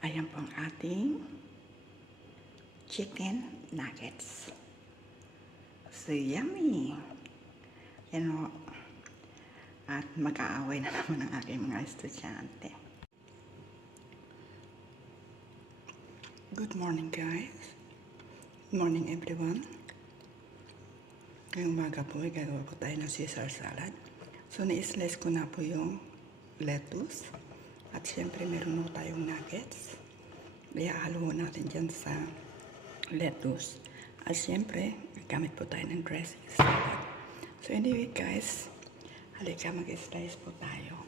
Ayan po ang ating chicken nuggets. So yummy! Yan o. At mag-aaway na naman ang aking mga estudyante. Good morning guys. Good morning everyone. Ngayong umaga po ay gagawa po tayo ng Caesar salad. So na-slice ko na po yung lettuce. At syempre meron po tayong nuggets. Ihahalo natin dyan sa lettuce. At syempre, gamit po tayo ng dressing salad. So anyway guys, halika mag-slice po tayo.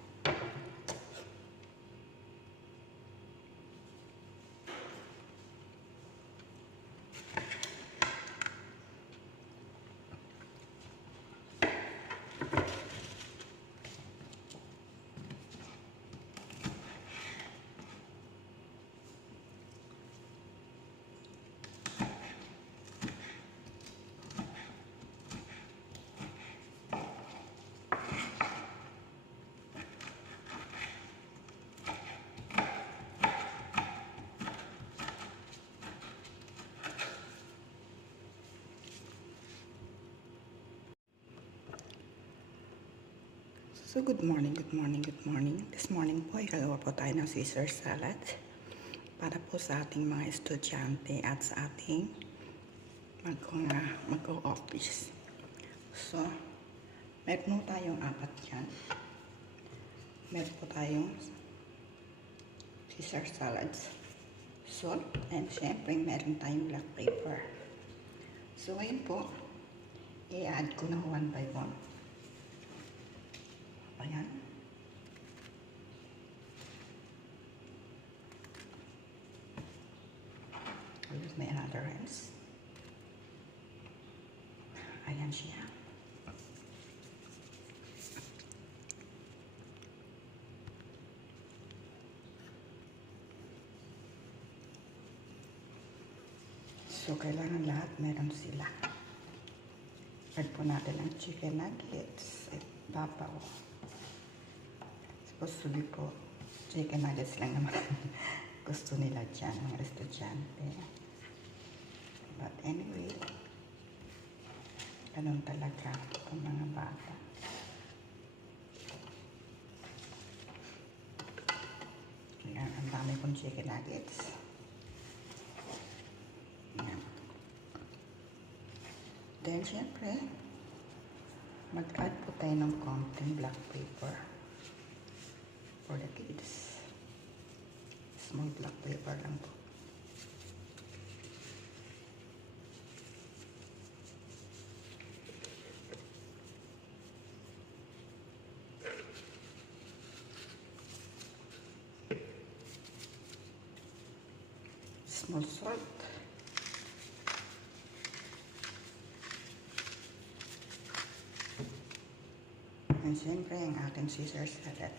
So good morning, good morning, good morning. This morning po ay gagawa po tayo ng Caesar salad para po sa ating mga estudyante at sa ating mag-o-office. So, meron po tayong apat dyan. Meron po tayong Caesar salads, salt, and syempre meron tayong black pepper. So, ngayon po, i-add ko na one by one. Ayan. I'll use my another hands. Ayan siya. So, kailangan lahat meron sila. Add po natin ang chicken nuggets at babaw. Supposedly po, chicken nuggets lang naman gusto nila dyan, mga estudyante. But anyway, ganun talaga ang mga bata. Ayan, ang dami kong chicken nuggets. Ayan. Then, syempre, mag-add po tayo ng konting black pepper for the kids. Small black pepper lang po. Small salt. And siyempre ang ating Caesar salad.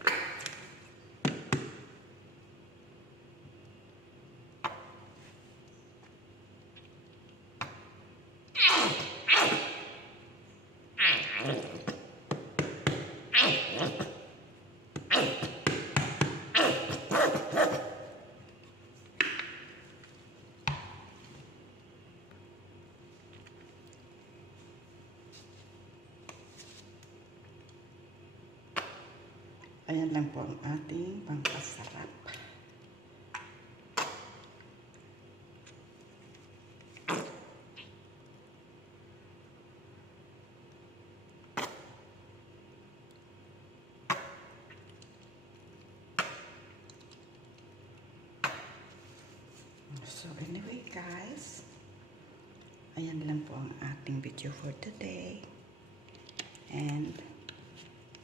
Ayan lang po ang ating pangpasarap. So anyway guys, ayan lang po ang ating video for today. And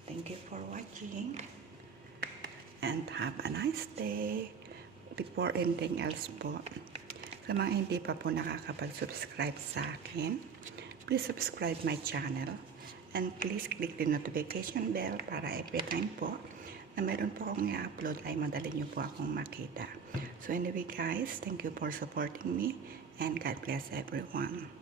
thank you for watching. And have a nice day. Before anything else po, sa mga hindi pa po nakakapag-subscribe sa akin, please subscribe my channel. And please click the notification bell para every time po na meron po akong i-upload ay madali nyo po akong makita. So anyway guys, thank you for supporting me. And God bless everyone.